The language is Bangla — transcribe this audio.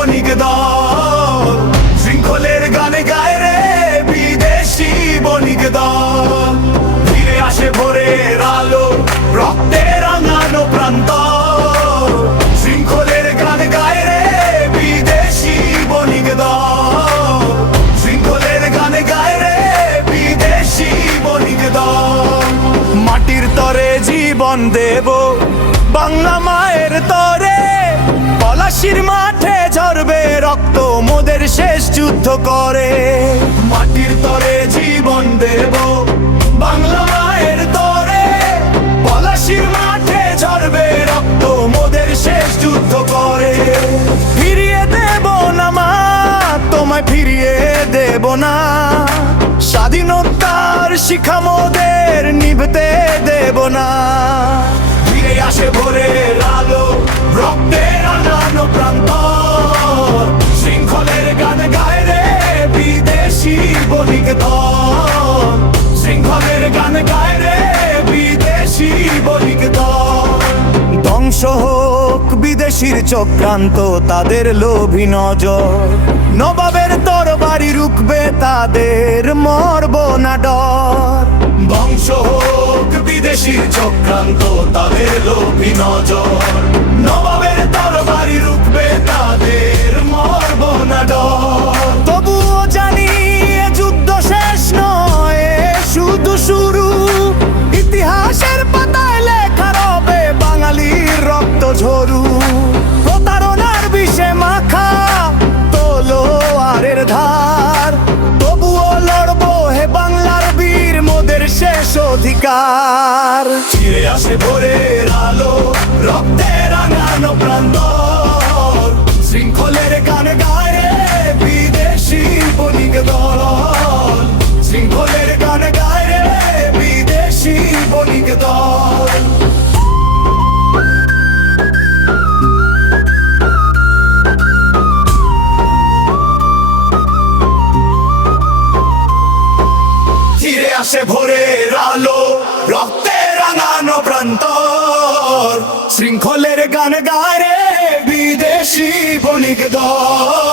সৈনিক দল শৃঙ্খলের গানে গায় রে বিদেশি বণিক দল ফিরে আসে ভোরের আলো, রক্তে রাঙানো প্রান্ত রক্ত মোদের শেষ যুদ্ধ করে। মাটির তরে জীবন দেব, বাংলা মায়ের তরে। পলাশির মাঠে ঝরবে রক্ত মোদের শেষ যুদ্ধ করে। ফিরিয়ে দেব না মা, তোমায় ফিরিয়ে দেব না। স্বাধীনতার শিখা মোদের নিভতে দেব না। ফিরে আসে ভোরের আলো হোক বিদেশির চক্রান্ত, তাদের লোভী নজর। নবাবের তরবারি রুখবে তাদের মরব না ডর। বংশ হোক, বিদেশির চক্রান্ত, তাদের লোভী নজর। নবাবের অধিকার ফিরে আসে ভোরের আলো রক্তে রাঙানো প্রান্ত। ভোরের আলো রক্তে রাঙানো প্রান্তর। শৃঙ্খলের গান গায় রে বিদেশি বণিক দল।